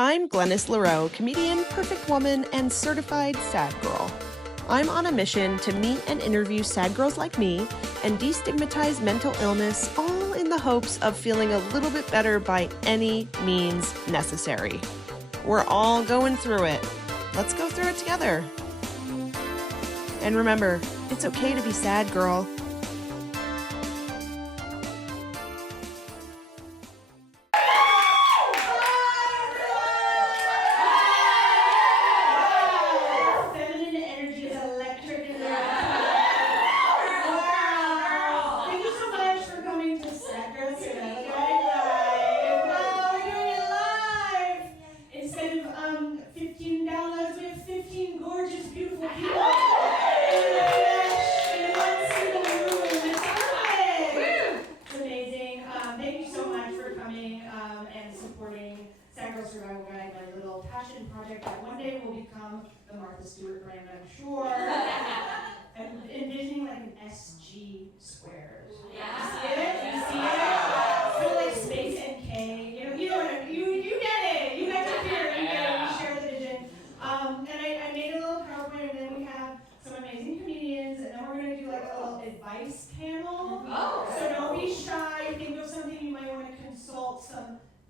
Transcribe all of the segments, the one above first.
I'm Glennis, comedian, perfect woman, and certified sad girl. I'm on a mission to meet and interview sad girls like me and destigmatize mental illness, all in the hopes of feeling a little bit better by any means necessary. We're all going through it. Let's go through it together. And remember, it's okay to be sad, girl.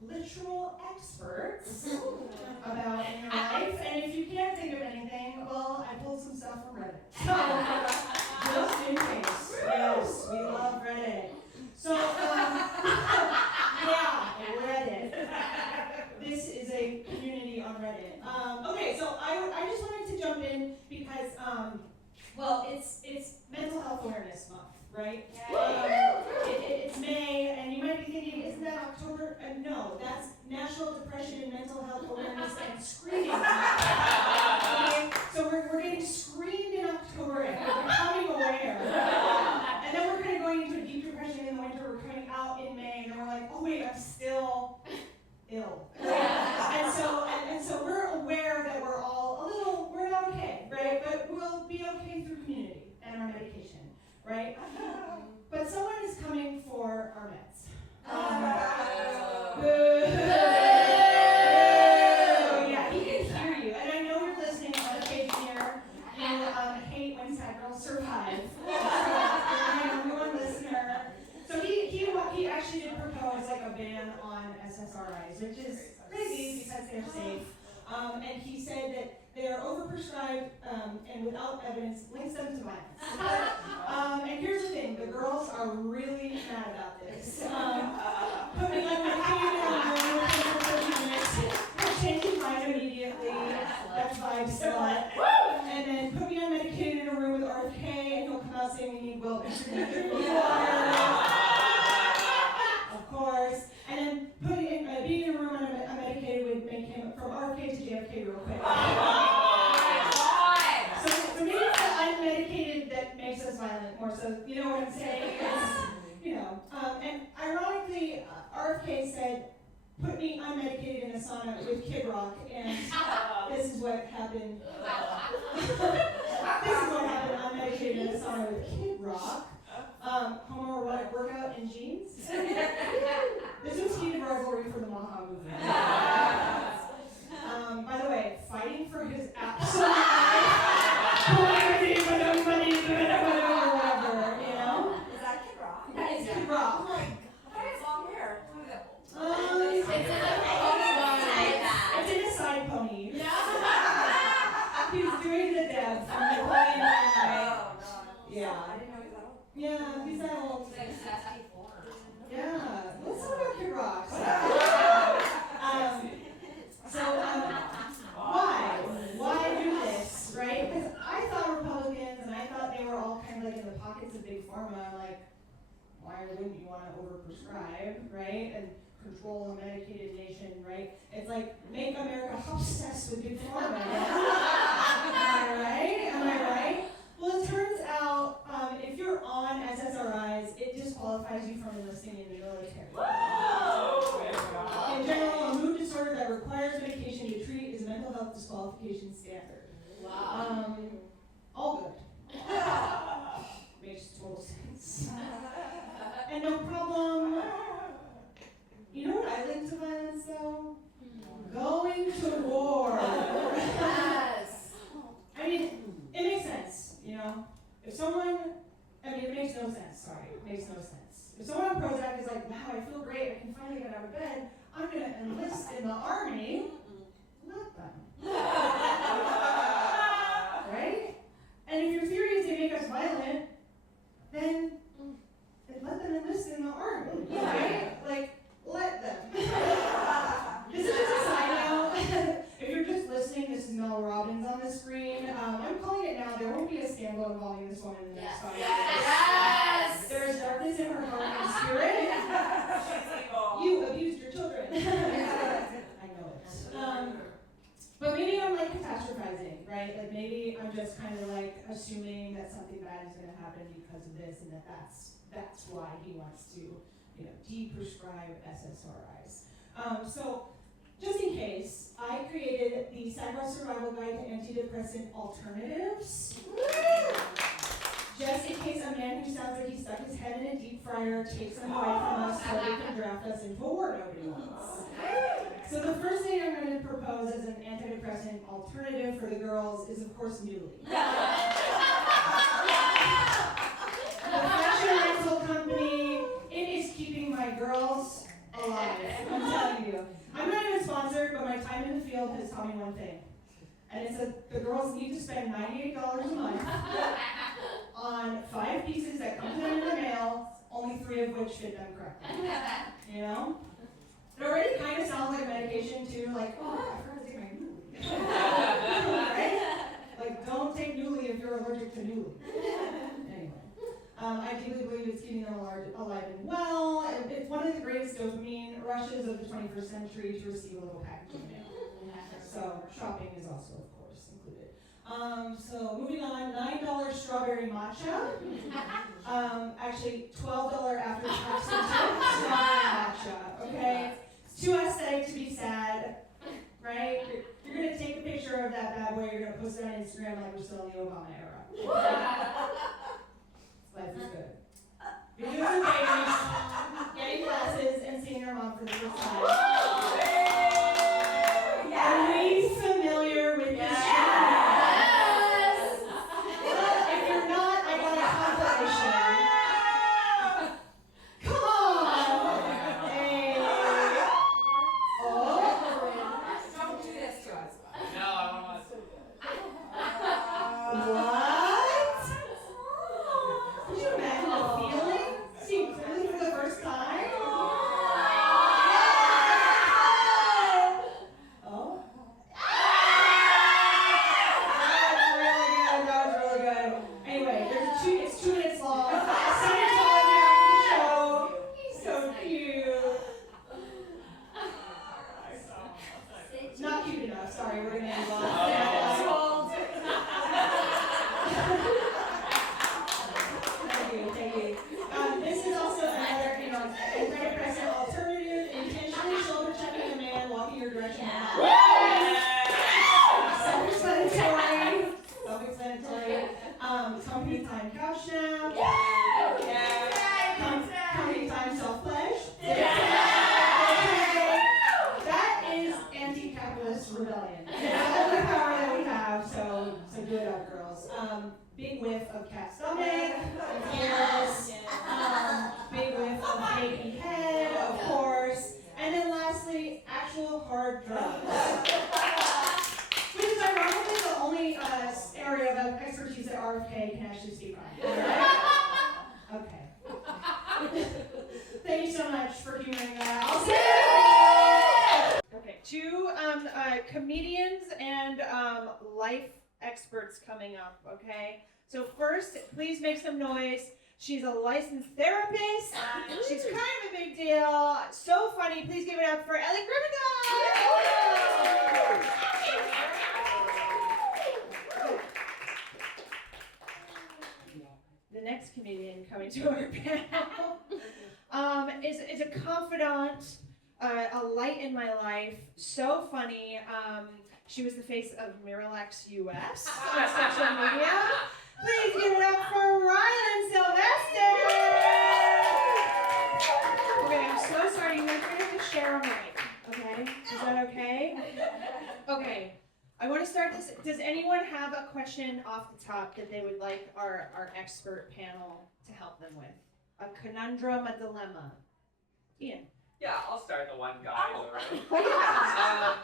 Literal experts about in your life, and if you can't think of anything, well, I pulled some stuff from Reddit. So, just in case. Yes, we love Reddit. So, yeah, Reddit. This is a community on Reddit. Okay, so I just wanted to jump in because, well, it's Mental Health Awareness Month, right? It's May, and you might be thinking, isn't that October? No, that's National Depression and Mental Health Awareness and Screening Month. Okay? So we're getting screened in October, and we're becoming aware. And then we're kind of going into a deep depression in the winter. We're coming out in May, and then we're like, oh wait, I'm still ill. And so we're aware that we're not okay, right? But we'll be okay through community and our medication, right? But someone is coming for our meds. Yeah, he can hear you. And I know you're listening on occasion here. You hate when sad girls survive. I'm number one listener. So he actually did propose like a ban on SSRIs, which is crazy because they're safe. And he said that they are overprescribed and without evidence links them to violence. And here's the thing, the girls are really mad about this. Put me on medicated in a room for 30 minutes, change your mind immediately, that's vibe slut. And then put me on medicated in a room with RFK and he'll come out saying we need well-distributed water. Of course. And then being in a room unmedicated would make him from RFK to JFK real quick. So maybe it's the unmedicated that makes us violent more. So you know what I'm saying? And ironically, RFK said, "Put me unmedicated in a sauna with Kid Rock," and this is what happened. This is what happened unmedicated in a sauna with Kid Rock. Homoerotic workout in jeans. This was heated rivalry for the Maha movement. By the way, fighting for his absolute whatever, you know? Is that Kid Rock? That is Kid Rock. I thought he has long hair. It's in a side pony. He's doing the dance. Oh, yeah. I didn't know he was that old. Yeah, he's that old. Yeah. Let's talk about Kid Rock. Why do this, right? Because I thought Republicans and I thought they were all kind of like in the pockets of big pharma, like, why wouldn't you want to overprescribe, right? And control a medicated nation, right? It's like, make America obsessed with big pharma. Am I right? Well, it turns out, if you're on SSRIs, it disqualifies you from enlisting in the military. In general, a mood disorder that requires medication to treat is a mental health disqualification standard. All good. Makes total sense. And no problem. You know what I link to violence though? Going in the army, let them. Right? And if your theory is they make us violent, then let them enlist in the army, right? Like, let them. This is just a side note. If you're just listening, this is Mel Robbins on the screen. I'm calling it now. There won't be a scandal involving this woman in the next 5 years. Yes. There is darkness in her heart and spirit. You abused your children. I know it. But maybe I'm like catastrophizing, right? Like maybe I'm just kind of like assuming that something bad is going to happen because of this, and that's why he wants to, deprescribe SSRIs. So just in case, I created the Sad Girl Survival Guide to Antidepressant Alternatives. Just in case a man who sounds like he stuck his head in a deep fryer takes them away from us so they can draft us into a war nobody wants. So the first thing I'm going to propose as an antidepressant alternative for the girls is, of course, Newly. The fashion rental company, it is keeping my girls alive. I'm telling you. I'm not even sponsored, but my time in the field has taught me one thing. And it's that the girls need to spend $98 a month on 5 pieces that come to them in the mail, only 3 of which fit them correctly. You know? It already kind of sounds like a medication too, like, oh, I forgot to take my Newly. Right? Like, don't take Newly if you're allergic to Newly. Anyway. I deeply believe it's keeping them alive and well. It's one of the greatest dopamine rushes of the 21st century to receive a little package in the mail. So shopping is also, of course, included. So moving on, $9 strawberry matcha. Actually, $12 after tax strawberry matcha. Okay, it's too aesthetic to be sad, right? You're gonna take a picture of that bad boy. You're gonna post it on Instagram like we're still in the Obama era. Life is good. You're doing some babies, getting classes, and seeing your mom for the first time. Are we familiar with this? Yes! If you're not, I got a compilation. Come on! Hey! Oh! Don't do this to us. No, I don't want to. What? Could you imagine the feeling? Seeing clearly for the first time? Oh. That was really good. Anyway, it's 2 minutes long. See you all during the show. He's so cute. Not cute enough. Sorry, we're gonna end on. Thank you. This is also another, antidepressant alternative. Intentionally shoulder checking a man walking your direction. Self-explanatory. Company time couch nap. Company time self-pledge. That is anti-capitalist rebellion. It's all the power that we have, so do it up, girls. Big whiff of cat stomach, yes. Big whiff of baby head, of course. And then lastly, actual hard drugs. Which is ironically the only area of expertise that RFK can actually speak on. Right? Okay. Thank you so much for humoring that. I'll see you. Okay, 2 comedians and life experts coming up, okay? So first, please make some noise. She's a licensed therapist. She's kind of a big deal. So funny. Please give it up for Ellie Kreimendahl. The next comedian coming to our panel is a confidant, a light in my life. So funny. She was the face of Miralax US on social media. Please give it up for Rylan Sylvester! Okay, I'm so sorry. You guys are going to have to share a mic, okay? Is that okay? Okay, I want to start this. Does anyone have a question off the top that they would like our expert panel to help them with? A conundrum, a dilemma? Ian. Yeah, I'll start the one guy in the room. Yeah.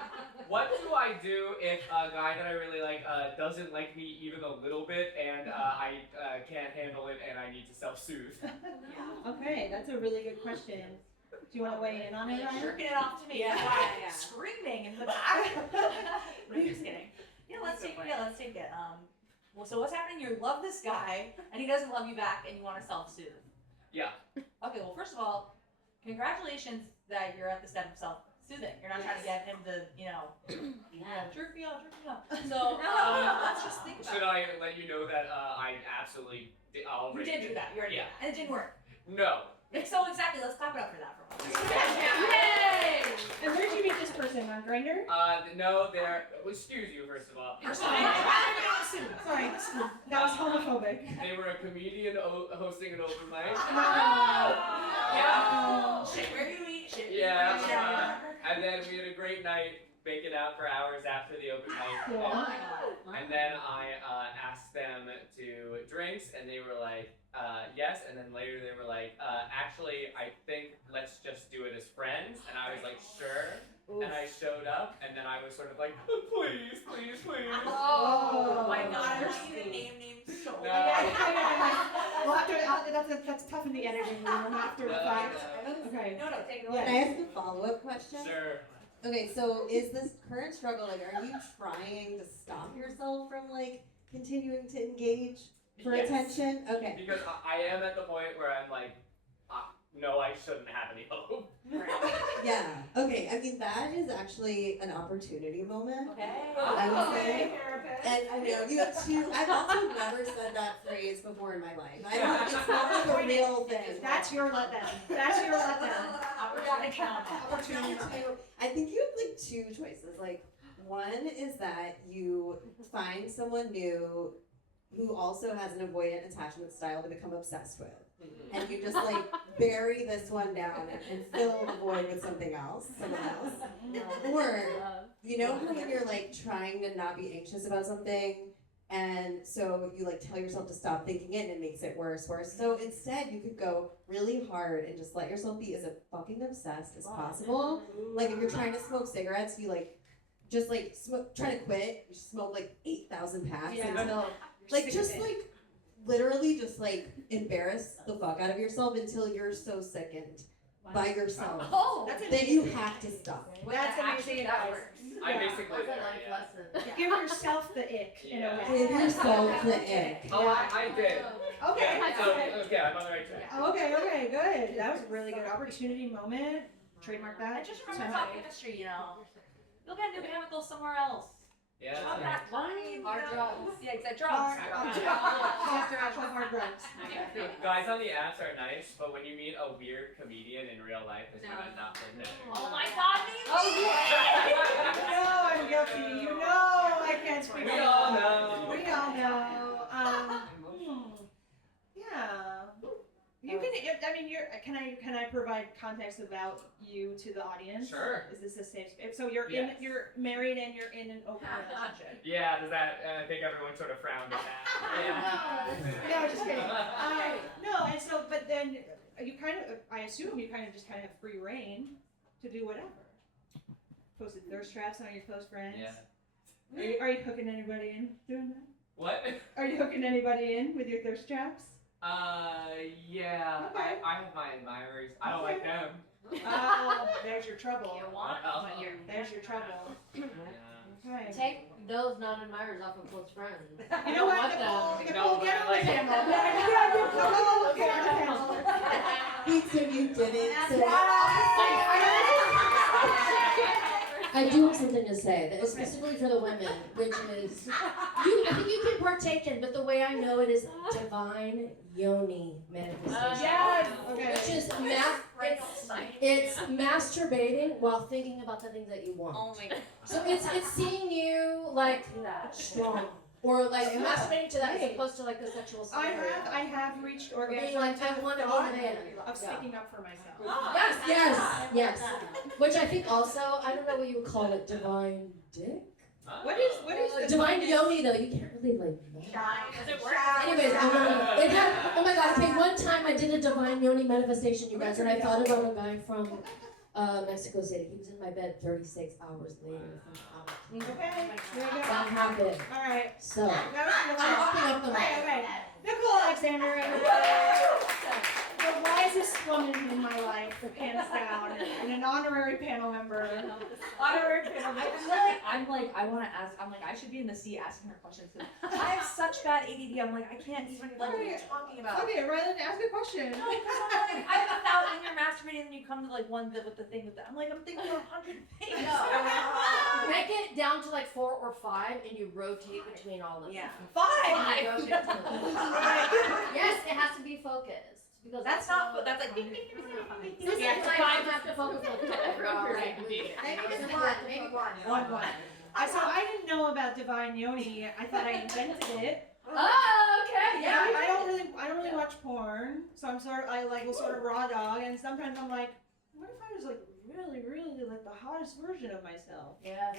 What do I do if a guy that I really like doesn't like me even a little bit, and I can't handle it, and I need to self-soothe? Okay, that's a really good question. Do you want to weigh in on it, Ryan? Jerking it off to me. Yeah. Screaming in the back. I'm just kidding. Yeah, let's take it. Well, so what's happening? You love this guy, and he doesn't love you back, and you want to self-soothe. Yeah. Okay, well, first of all, congratulations that you're at the step of self-soothing. You're not trying to get him to, jerk me off. So, let's just think about Should it. I let you know that I absolutely already You did do that. You already did Yeah. that. And it didn't work. No. So exactly, let's clap it up for that for a moment. Yay! And where did you meet this person? On Grindr? No, they're. Well, excuse you, first of all. Sorry, that was homophobic. They were a comedian hosting an open mic. Yeah. Shit, where do you eat? Shit. Yeah. And then we had a great night, making out for hours after the open mic. Cool. Oh my god. And then I asked them to drinks, and they were like, yes. And then later they were like, actually, I think let's just do it as friends. And I was like, sure. And I showed up, and then I was sort of like, please. Oh my god, I want you to name names so No. Well, that's tough in the editing room after the fact. Okay. No, take it Yeah. away. Can I ask a follow-up question? Sure. Okay, so is this current struggle, like, are you trying to stop yourself from, like, continuing to engage for Yes. attention? Okay. Because I am at the point where I'm like, no, I shouldn't have any hope. Yeah. Okay, I mean, that is actually an opportunity moment. Okay. I would say. Therapist. And I know you have two. I've also never said that phrase before in my life. It's not like a real thing. That's your letdown. That's your letdown. Opportunity to. I think you have like two choices. Like, one is that you find someone new who also has an avoidant attachment style to become obsessed with. And you just like bury this one down and fill the void with someone else. Or, you know how when you're like trying to not be anxious about something, and so you like tell yourself to stop thinking it and it makes it worse. So instead you could go really hard and just let yourself be as fucking obsessed as possible. Like if you're trying to smoke cigarettes, you like just like try to quit, you smoke like 8,000 packs until like just like literally just like embarrass the fuck out of yourself until you're so sickened by yourself that you have to stop. That's amazing advice. I basically That's a there, life yeah. lesson. Give yourself the ick in a way. Give yourself the ick. Oh, I did. Okay. Yeah, so, okay, I'm on the right track. Okay, good. That was a really good opportunity moment. Trademark that. I just remember talking chemistry, You'll get new chemicals somewhere else. Yeah. Not that funny. Hard drugs. Yeah, exactly. Drugs. Hard drugs. Guys on the apps are nice, but when you meet a weird comedian in real life, it's kind of not been there. Oh my god, me. You know I'm guilty. You know I can't speak. We all know. We all know. Yeah. You can. I mean, Can I provide context about you to the audience? Sure. Is this a safe space? So you're Yes. you're married and you're in an open relationship. Yeah, does that, I think everyone sort of frowned at that. No, just kidding. No, and so, but then you I assume you kind of have free reign to do whatever. Posted thirst traps on your close friends. Yeah. Are you hooking anybody in doing that? What? Are you hooking anybody in with your thirst traps? Yeah. Okay. I have my admirers. I don't like them. Oh, there's your trouble. You want when you're. There's your trouble. Yeah. Okay. Take those non-admirers off of close friends. You know what, Nicole? No, Get on the like- camera. Get on the camera. Pizza, you did it. So I do have something to say that is specifically for the women, which is I think you can partake in, but the way I know it is divine yoni manifestation. Yes. Okay. Which is it's masturbating while thinking about the things that you want. Oh my god. So it's seeing you like strong. Or like masturbating to that as opposed to like the sexual side. I have reached Or being orgasm like, I want to thought be a man. of sticking up for myself. Yes. Which I think also, I don't know what you would call it, divine dick? What is the Divine yoni though, you can't really like that. Does it work? Anyways, it had, oh my god, okay, one time I did a divine yoni manifestation, you guys, and I thought about a guy from Mexico City. He was in my bed 36 hours later from college. Okay. There you go. That happened. All right. So, That was your I'm last. upping up the Okay. Nicole Alexander, everybody. The wisest woman in my life, hands down, and an honorary panel member. Honorary panel I member. feel like I want to ask. I'm like, I should be in the seat asking her questions because I have such bad ADD. I'm like, I can't even like what are you talking about? Okay, Rylan, ask a question. No, because I'm like, I'm without and you're masturbating, and you come to like one bit with the thing with that. I'm like, I'm thinking of 100 things. break it down to like 4 or 5, and you rotate between all of them. Yeah. And you Five. rotate to them. Yes, it has to be focused because That's not. That's like. Ding, ding, ding, ding, ding, ding. This is Yeah. like I have to focus on Maybe one. One. So I didn't know about divine yoni. I thought I invented it. Oh, okay. Yeah, I don't really watch porn, so I will sort of raw dog, and sometimes I'm like, what if I was like really like the hottest version of myself? Yes.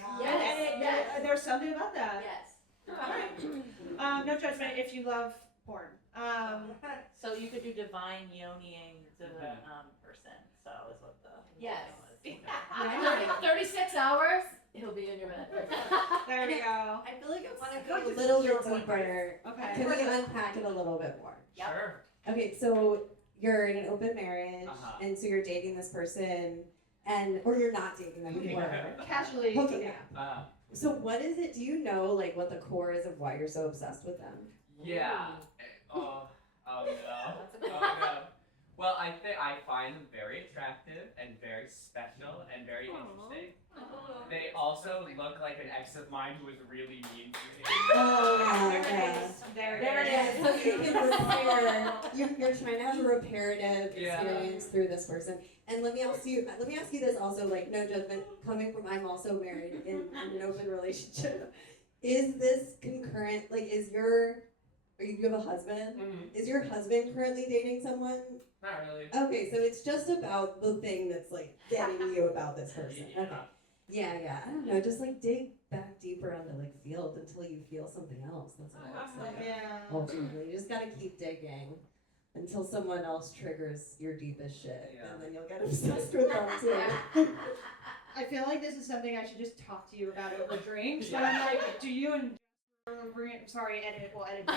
And there's something about that. Yes. Alright. No judgment if you love porn. So you could do divine yoniing to the person. So is what the Yes. thing was. Yeah. 36 hours, he'll be in your bed. There we go. I feel like I want Go to to go a little zero bit point deeper. Okay. Can we unpack it a little bit more? Yep. Sure. Okay, so you're in an open marriage, Uh-huh. and so you're dating this person, or you're not dating them, you are Casually. hooking up. So what is it? Do you know like what the core is of why you're so obsessed with them? Yeah. Oh no. Oh no. Well, I think I find them very attractive and very special and very interesting. They also look like an ex of mine who was really mean to me. Oh, There okay. it is. There There it it is. So you can repair. You're trying to have a reparative Yeah. experience through this person. And let me ask you this also, like no judgment, coming from I'm also married in an open relationship. Is this concurrent? Like, you have a husband? Mhm. Is your husband currently dating someone? Not really. Okay, so it's just about the thing that's like getting you about this person. Yeah. Okay. Yeah. I don't know. Just like dig back deeper onto like field until you feel something else. That's what I would say. Yeah. Ultimately, you just gotta keep digging until someone else triggers your deepest shit, Yeah. and then you'll get obsessed with them too. I feel like this is something I should just talk to you about over drinks. But I'm like, do you and sorry, edit. We'll edit.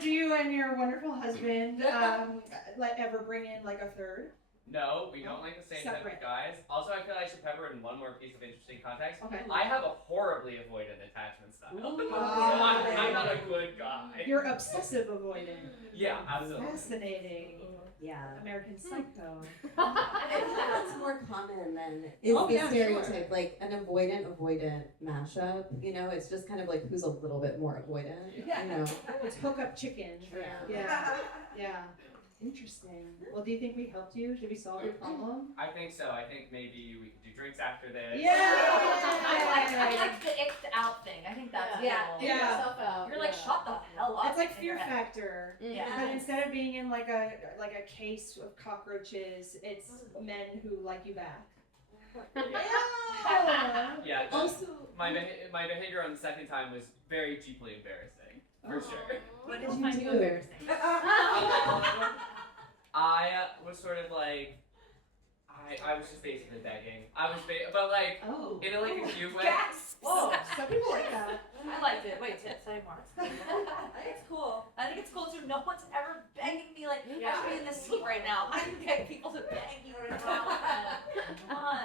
Do you and your wonderful husband ever bring in like a third? No, we don't like the same type Separate. of guys. Also, I feel I should pepper in one more piece of interesting context. Okay. I have a horribly avoidant attachment style. Ooh. So I'm not a good guy. You're obsessive avoidant. Yeah, absolutely. Fascinating. Yeah. American Psycho. I think that's more common than is Oh, the yeah, stereotype, like an avoidant mashup. You know, it's just kind of like who's a little bit more avoidant. You know. It's hookup chicken. Yeah. Interesting. Well, do you think we helped you? Did we solve your problem? I think so. I think maybe we could do drinks after this. I like the icked out thing. I think that's Yeah. cool. Yeah. Yourself out. You're like, shut the hell up. It's like in your Fear head. Factor. Yeah. But instead of being in like a case of cockroaches, it's men who like you back. Yeah. Yeah. Also, My behavior on the second time was very deeply embarrassing, for sure. what did you do? Embarrassing. I was sort of like, I was just basically begging. But like Oh. in a like a cute way. Whoa. Some people like that. I liked it. Wait, say more. I think it's cool. I think it's cool too. No one's ever begging me like, I should be in this seat right now. How do you get people to beg you right now? Come on.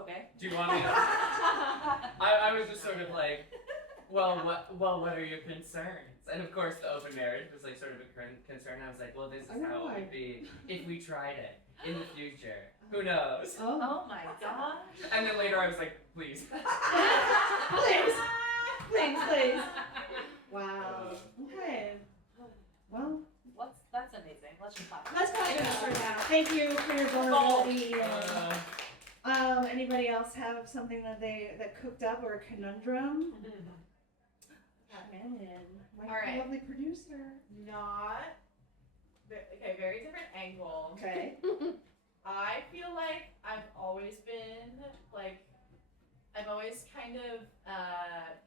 Okay. Do you want me to? I was just sort of like, what are your concerns? And of course, the open marriage was like sort of a concern. I was like, well, this is how it would be if we tried it in the future. Who knows? Oh. Oh my gosh. And then later, I was like, please. Please. Wow. Okay. Well, That's amazing. Let's just talk. let's probably finish for now. Thank you for your vulnerability. Anybody else have something that cooked up or a conundrum? Shannon, my All right. lovely producer. Very different angle. Okay. I feel like I've always been like, I've always kind of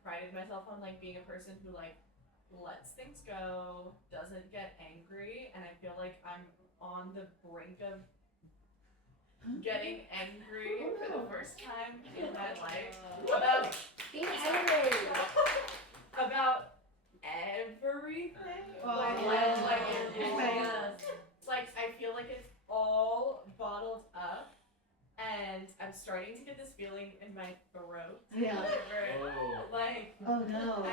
prided myself on like being a person who like lets things go, doesn't get angry, and I feel like I'm on the brink of getting angry for the first time in my life about Being angry. about everything. Like I feel like it's all bottled up, and I'm starting to get this feeling in my throat. Yeah. Like Oh no.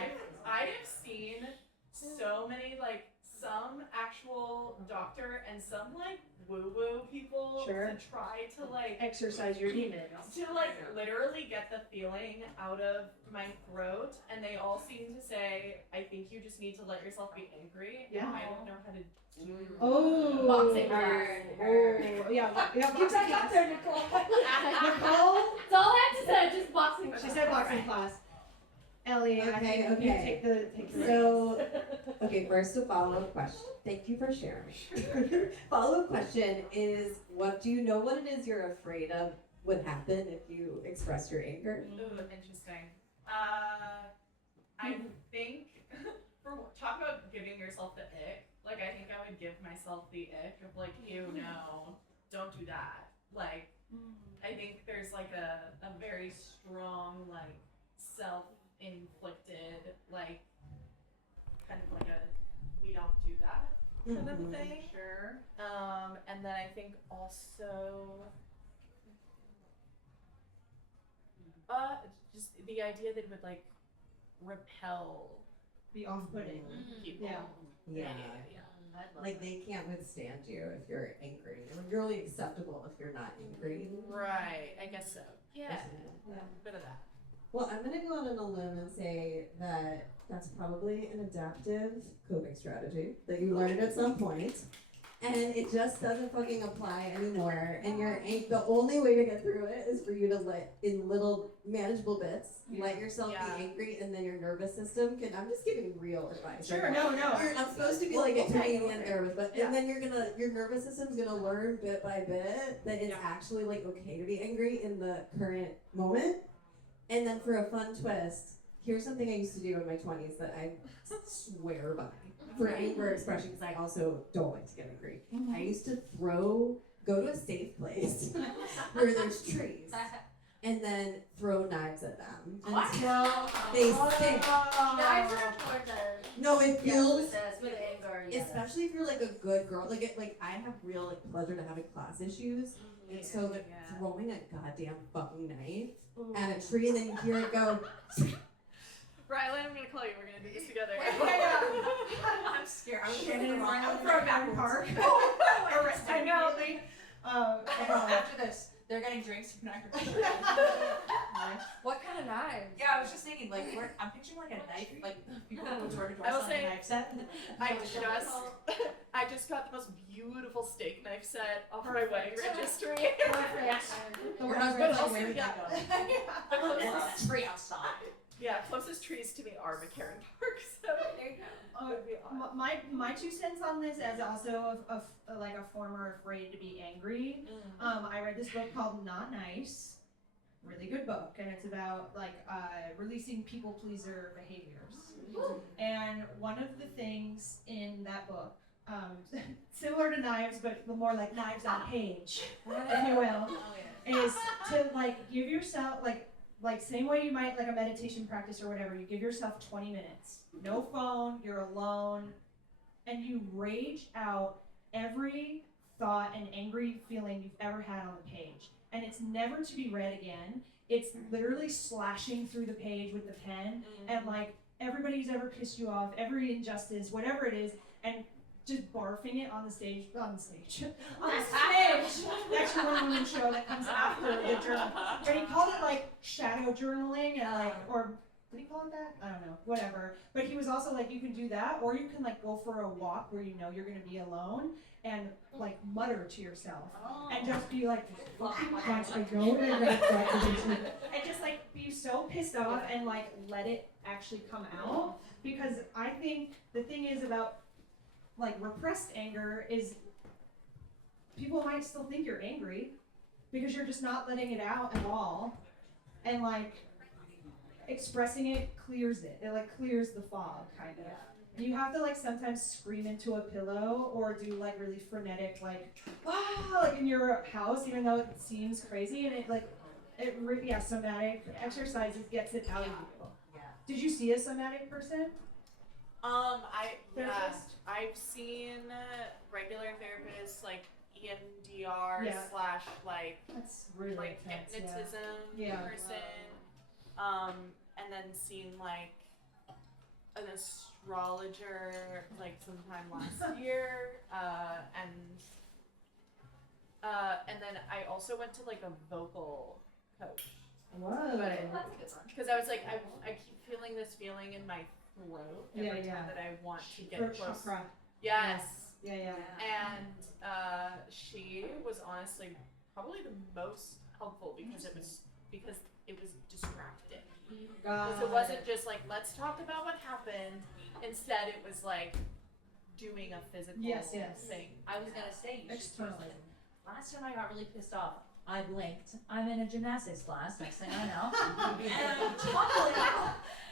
I have seen so many like some actual doctor and some like woo-woo people Sure. to try to like Exercise your demons. to like literally get the feeling out of my throat, and they all seem to say, I think you just need to let yourself be angry. Yeah. And I don't know how to do Oh. Boxing Oh, class. yeah. Keep Boxing that up class. there, Nicole. Nicole, That's all I have to say, just boxing. she said boxing class. Ellie, I think you Okay. take the So, okay, first a follow-up question. Thank you for sharing. Follow-up question is, what do you know what it is you're afraid of would happen if you express your anger? Ooh, interesting. I think talk about giving yourself the ick. Like I think I would give myself the ick of like, ew, no, don't do that. Like I think there's like a very strong like self-inflicted like kind of like a we don't do that kind of thing. Sure. And then I think also just the idea that it would like repel be off-putting. people. Yeah. Yeah. I'd love Like they can't withstand you if you're angry. You're only acceptable if you're not angry. Right, I guess so. Yeah, Yeah. bit of that. Well, I'm gonna go on an limb and say that that's probably an adaptive coping strategy that you learned at some point, and it just doesn't fucking apply anymore. And the only way to get through it is for you to let in little manageable bits, let yourself Yeah. be angry, and then your nervous system can. I'm just giving real advice. Sure, right no. now. I'm supposed to be like a Canadian therapist, but Yeah. and then your nervous system's gonna learn bit by bit that it's Yeah. actually like okay to be angry in the current moment. And then for a fun twist, here's something I used to do in my 20s that I swear by for anger expression, because I also don't like to get angry. I used to go to a safe place where there's trees and then throw knives at them until they stick. Knives are important. No, it feels, With anger, yes. especially if you're like a good girl. Like I have real like pleasure to having class issues, and so like throwing a goddamn fucking knife at a tree and then you hear it go. Rylan, I'm gonna call you. We're gonna do this together. I'm scared. I'm From Mountain Park. I know. After this, they're getting drinks. You can act What kind of knives? Yeah, I was just thinking, like, I'm picturing like a knife, like people who work I will a say- knife set. I just got the most beautiful steak knife set off my wedding registry. We're not But supposed to also, wear yeah. that. There's a tree outside. Yeah, closest trees to me are McCarran Park, so There you go. would be awesome. My 2 cents on this, as also like a former afraid to be angry. I read this book called Not Nice, really good book, and it's about like releasing people pleaser behaviors. And one of the things in that book, similar to knives, but more like knives on page, if you will, is to like give yourself like same way you might like a meditation practice or whatever, you give yourself 20 minutes, no phone, you're alone, and you rage out every thought and angry feeling you've ever had on the page. And it's never to be read again. It's literally slashing through the page with the pen and like everybody who's ever pissed you off, every injustice, whatever it is, and just barfing it on the stage. That's your one-woman show that comes after the journal. And he called it like shadow journaling and like, or did he call it that? I don't know, whatever. But he was also like, you can do that, or you can like go for a walk where you know you're gonna be alone and like mutter to yourself and just be like, and just like be so pissed off and like let it actually come out. Because I think the thing is about like repressed anger is people might still think you're angry because you're just not letting it out at all, and like expressing it clears it. It like clears the fog, kind of. You have to like sometimes scream into a pillow or do like really frenetic like wow like in your house, even though it seems crazy, and somatic exercises gets it out of you. Yeah. Did you see a somatic person? Therapist? I've seen regular therapists like EMDR Yeah. / like That's really like intense, hypnotism Yeah. person, and then seen like an astrologer like sometime last year, and then I also went to like a vocal coach. Whoa. But That's a good one. because I was like I keep feeling this feeling in my throat every time that I want to get Throat close. chakra. Yes. Yeah. And she was honestly probably the most helpful because it was distracting. Because it wasn't just like let's talk about what happened. Instead, it was like doing a physical Yes. thing. I was gonna say, you should Externally. last time I got really pissed off, I blinked. I'm in a gymnastics class, next thing I know. And I'm tumbling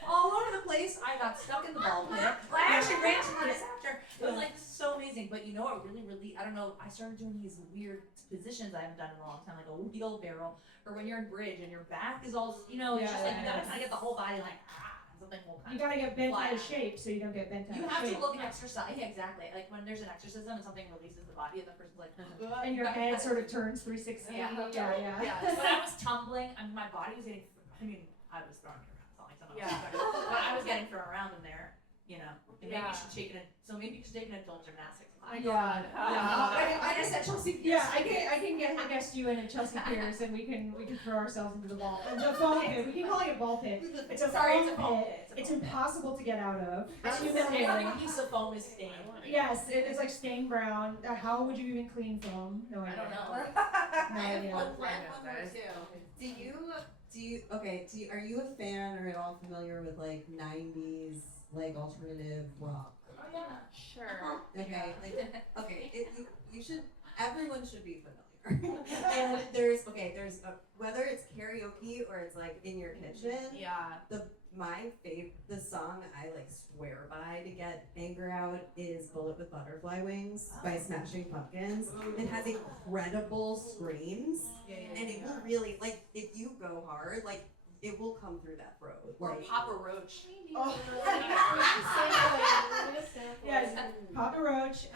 all over the place. I got stuck in the ball pit. I actually ran to my after. It was like so amazing. But you know what really, I don't know, I started doing these weird positions I haven't done in a long time, like a wheelbarrow, or when you're in bridge and your back is all, it's just like, you gotta kind of get the whole body like, something will kind You gotta get bent fly out of out. shape so you don't get bent out You of have shape. to look at exercise. Yeah, exactly. Like when there's an exorcism and something releases the body and the person's like, And your head sort of turns 360. Yeah. Yeah. When I was tumbling, I mean, my body was getting, I was throwing it around. It's not like someone else was throwing it. But I was getting thrown around in there, And maybe you should take an adult gymnastics class. Yeah. I just said Chelsea Pierce. Yeah, I can guess you and Chelsea Pierce, and we can throw ourselves into the ball. The foam pit. We can call it a ball pit. It's a foam pit. It's impossible to get out of. It's humiliating. Every piece of foam is stained. Yes, it's like stained brown. How would you even clean foam? No idea. I don't know. No I have idea. one more too. Are you a fan or at all familiar with like 90s like alternative rock? Oh yeah. Sure. Okay, you should, everyone should be familiar. And there's whether it's karaoke or it's like in your kitchen, the song I like swear by to get anger out is Bullet with Butterfly Wings by Smashing Pumpkins. It has incredible screams, and it will really, like, if you go hard, like, it will come through that throat. Or Like, Papa Roach. Oh. Yes, Papa Roach.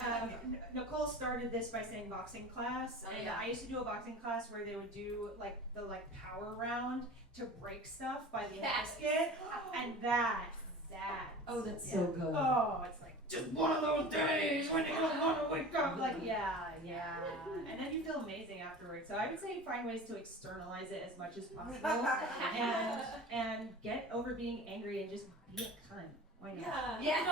Nicole started this by saying boxing class, and I used to do a boxing class where they would do like the power round to break stuff by the biscuit, and that. oh, that's so good. Oh, it's like just one of those days when you don't want to wake up. Like yeah, and then you feel amazing afterwards. So I would say find ways to externalize it as much as possible, and get over being angry and just be a cunt. Why not? Yeah.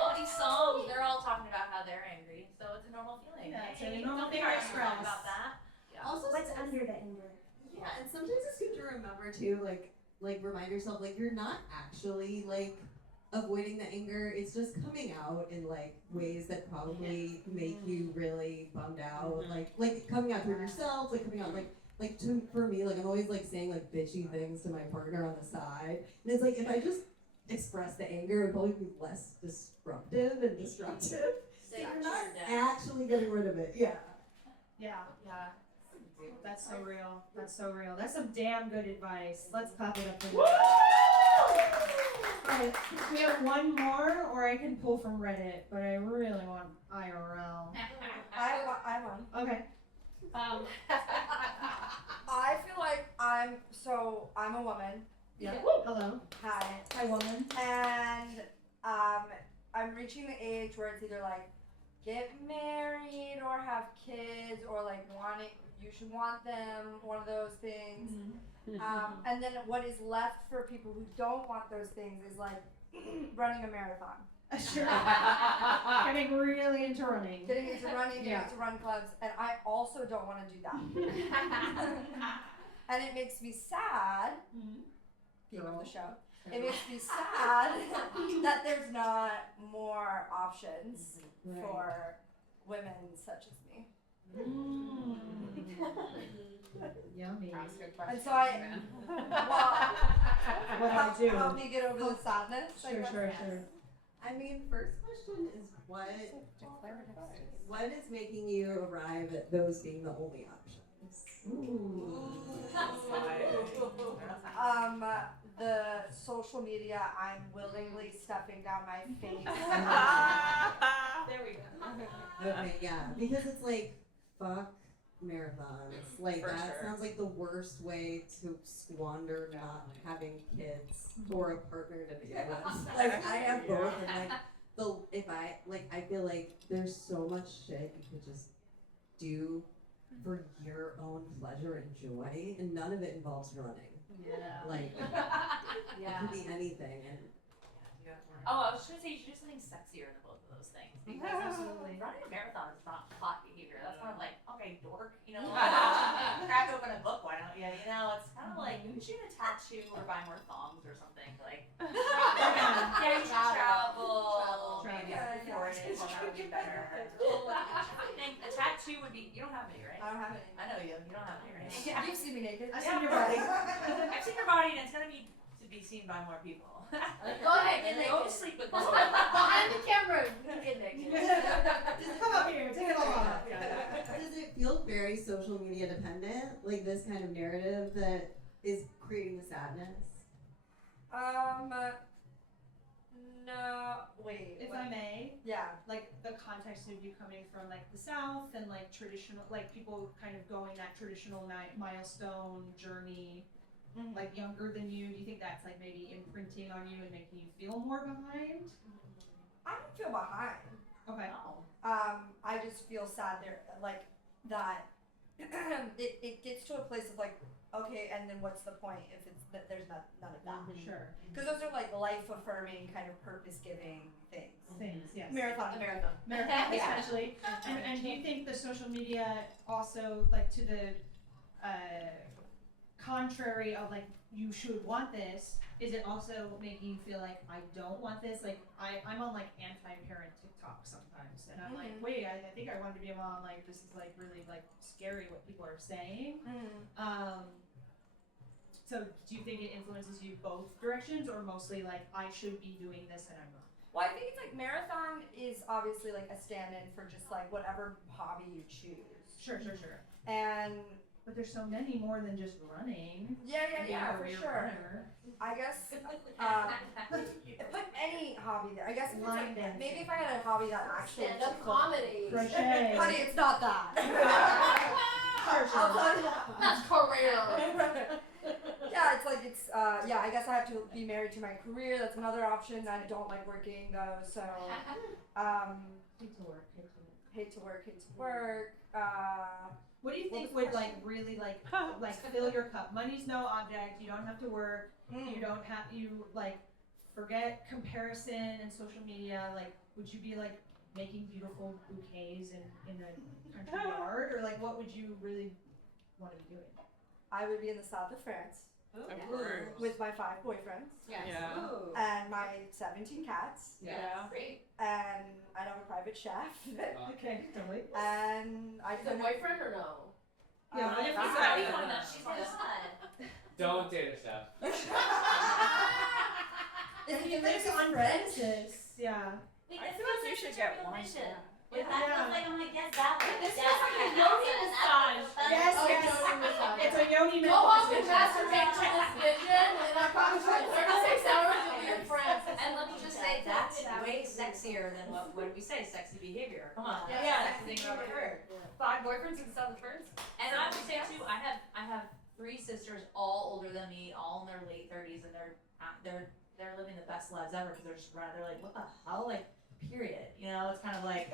All these songs, they're all talking about how they're angry, so it's a normal feeling. Yeah, it's a normal Don't be thing to hard to talk express. about that. Also, What's under the anger? yeah, and sometimes it's good to remember too, like remind yourself, like, you're not actually like avoiding the anger. It's just coming out in like ways that probably make you really bummed out. Like coming out toward yourself, like coming out for me, like I'm always like saying like bitchy things to my partner on the side, and it's like if I just express the anger, it would probably be less disruptive and destructive. So you're not actually getting rid of it. Yeah. That's so real. That's some damn good advice. Let's clap it up for Woo! Alright, we have one more, or I can pull from Reddit, but I really want IRL. I won. Okay. I feel like I'm a woman. Yeah. Hello. Hi, woman. and I'm reaching the age where it's either like get married or have kids or like you should want them, one of those things. And then what is left for people who don't want those things is like running a marathon. Sure. Getting really into running. Getting into running, getting into run clubs, and I also don't want to do that. And it makes me sad. Theme of the show. It makes me sad that there's not more options for women such as me. Yummy. And so What do I do? help me get over the sadness. I guess. Sure. I mean, first question is what is making you arrive at those being the only options? The social media I'm willingly stuffing down my face. There we go. Okay, yeah, because it's like, fuck marathons. Like, For that sure. sounds like the worst way to squander not having kids or a partner to be with. Like, I have both, and like, I feel like there's so much shit you could just do for your own pleasure and joy, and none of it involves running. Yeah. Like, it could be anything. And Oh, I was just gonna say you should do something sexier than both of those things because Absolutely. running a marathon is not hot behavior. That's kind of like, okay, dork, you know, crack open a book, why don't you? You know, it's kind of like maybe you should get a tattoo or buy more thongs or something. Like, yeah, you should travel, maybe afford it, well, that would be better. I think a tattoo would be. You don't have any, right? I don't have any. I know you. You don't have any, right? Yeah. You've seen me naked. I've seen your body. I've seen your body, and it's gonna be to be seen by more people. Go ahead, get Go naked. sleep with me. Behind the camera, get naked. Just come up here, take it all off. does it feel very social media dependent? Like this kind of narrative that is creating the sadness? No, wait. If what? I may, Yeah. like the context of you coming from like the South and like traditional, like people kind of going that traditional milestone journey, like younger than you. Do you think that's like maybe imprinting on you and making you feel more behind? I don't feel behind. Okay. I just feel sad there, like that. it gets to a place of like, okay, and then what's the point if it's that there's none of that? Sure. Because those are like life affirming, kind of purpose giving things. Things, yes. Marathon. Marathon especially. And do you think the social media also, like to the contrary of like you should want this, is it also making you feel like I don't want this? Like I'm on like anti-parent TikTok sometimes, and I'm like, wait, I think I wanted to be a mom. Like this is like really like scary what people are saying. So do you think it influences you both directions, or mostly like I should be doing this and I'm not? Well, I think it's like marathon is obviously like a stand-in for just like whatever hobby you choose. Sure. And But there's so many more than just running. yeah, for You're a sure. runner. I guess put any hobby there. I guess if it's Line like, dancing. maybe if I had a hobby that actually Stand up comedy. Crochet. Honey, it's not that. I'll tell you that. That's career. Yeah, it's like yeah, I guess I have to be married to my career. That's another option. I don't like working though, so Hate to work. hate to work. What do you think would like really like fill your cup? Money's no object. You don't have to work. You don't have like forget comparison and social media. Like, would you be like making beautiful bouquets in a country yard, or like what would you really want to be doing? I would be in the south of France Of course. with my 5 boyfriends Yeah. and my 17 cats, Yeah. Great. and I'd have a private chef, Okay, totally. and I Is it boyfriend or no? Yeah, If that's he's right. ready for that, she's gonna son. Don't date a chef. If you live on Francis, yeah. I feel like you should get one. With that feels like I'm like, yes, that one. This yes, feels like a yes, yoni yes, massage. yes, Yes, Oh, yes. yoni massage. It's a yoni Go home and massage. masturbate to this vision, and I promise you, in 36 hours you'll be in France. And let me just say, that's way sexier than what did we say, sexy behavior. Come on. Yeah. That's the thing I've ever heard. 5 boyfriends and 7 friends. And I would say too, I have 3 sisters, all older than me, all in their late 30s, and they're living the best lives ever because they're just they're like, what the hell, like, period. You know, it's kind of like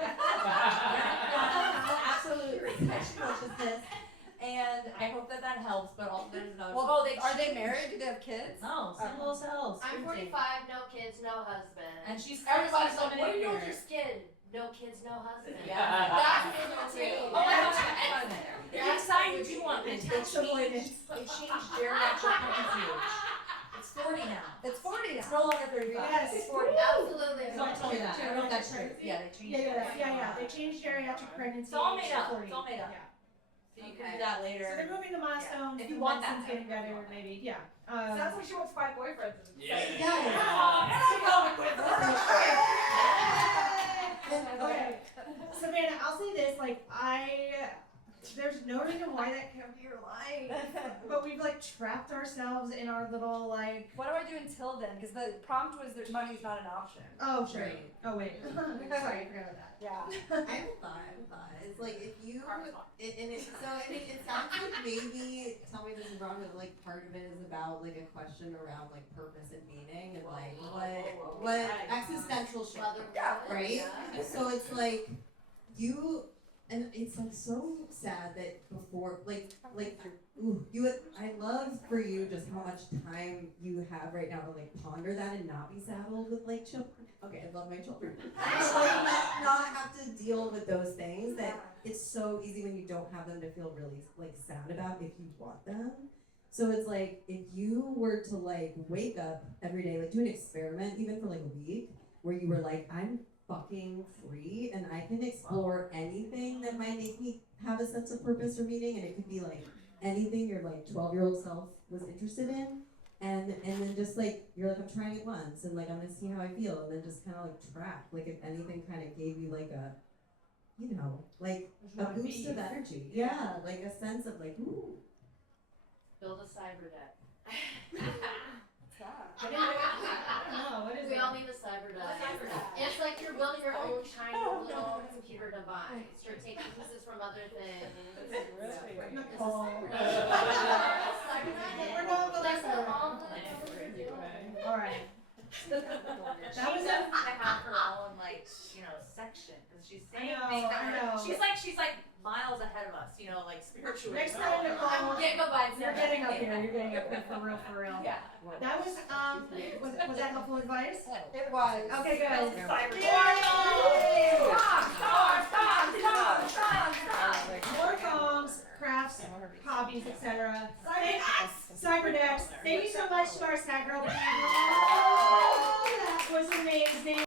absolute sexual consciousness. And I hope that helps, but also there's another. Well, are they married? Do they have kids? No, single selves. I'm 45, no kids, no husband. And she's Everybody's so like, many what are you doing with your years. skin? No kids, no husband. Yeah. That's the routine. Oh my God. You're excited, you want this. They changed geriatric pregnancy age. It's 40 now. It's 40 It's now. no longer 35. Yes. It's 40. Absolutely. Someone told me that. I don't know if that's true. Yeah, they changed Yeah. They changed geriatric pregnancy. It's all age made to up. 40. It's all made up. Yeah. So you can do that later. So they're moving the milestones. If you the want that. medicine's getting better, maybe. Yeah. Sounds like she wants 5 boyfriends. Yeah. Yeah. Amanda, I'll say this, like, there's no reason why that can't be your life. But we've, like, trapped ourselves in our little, like... What do I do until then? Because the prompt was that money's not an option. Oh, sure. Right. Oh, wait. Sorry, I forgot about that. Yeah. I have a thought. It's like if you, it sounds like maybe, tell me if this is wrong, but like part of it is about like a question around like purpose and meaning and like what existential shit, right? So it's like you, and it's like so sad that before, I love for you just how much time you have right now to like ponder that and not be saddled with like children. Okay, I love my children. Like not have to deal with those things that it's so easy when you don't have them to feel really like sad about if you want them. So it's like if you were to like wake up every day, like do an experiment even for like a week where you were like, I'm fucking free and I can explore anything that might make me have a sense of purpose or meaning, and it could be like anything your like 12-year-old self was interested in, and then just like you're like, I'm trying it once and like I'm gonna see how I feel, and then just kind of like track like if anything kind of gave you like a, you know, like a boost of energy, like a sense of like, ooh, Build a cyber deck. I don't know, what is We it? all need a cyber deck. It's like you're building your own tiny little computer device. You're taking pieces from other things. We're not That's gonna all. Alright. That was She doesn't have her own like, you know, section because she's saying I know, things that I are, know. she's like miles ahead of us, you know, like spiritually. Next time, Nicole, Can't go by you're getting up here. You're getting up here for real, for real. Yeah. That was that helpful advice? It was. Okay, good. More songs, crafts, hobbies, etc. Cyberdecks. Thank you so much to our Sad Girl panel. That was amazing.